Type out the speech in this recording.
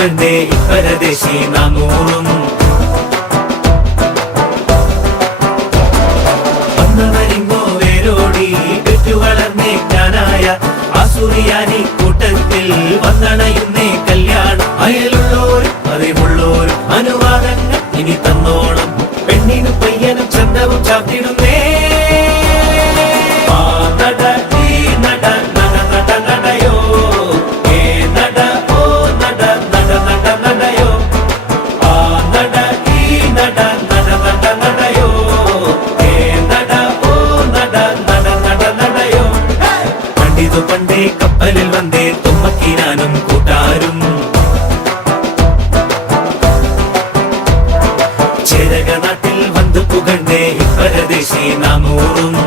പുകണ്ടേ പരദേശി നാമൂറും. വന്നവരിങ്ങോ വേരോടി പെറ്റു വളർന്നേക്കാനായ ആസുറിയാനി കൂട്ടത്തിൽ വന്നണയുന്നേ കല്യാണം. അയലുള്ളോരും അറിവുള്ളോരും അനുവാദങ്ങൾ ഇനി തന്നോണം. പെണ്ണിനും പയ്യനും ചന്തവും ചാത്തിടുന്നേ. പണ്ടേ കപ്പലിൽ വന്നേ തുമ്മക്കിനാനും കൂട്ടാരും. ചേരക നാട്ടിൽ വന്ന് പുകണ്ടേ പരദേശി നാമൂറും.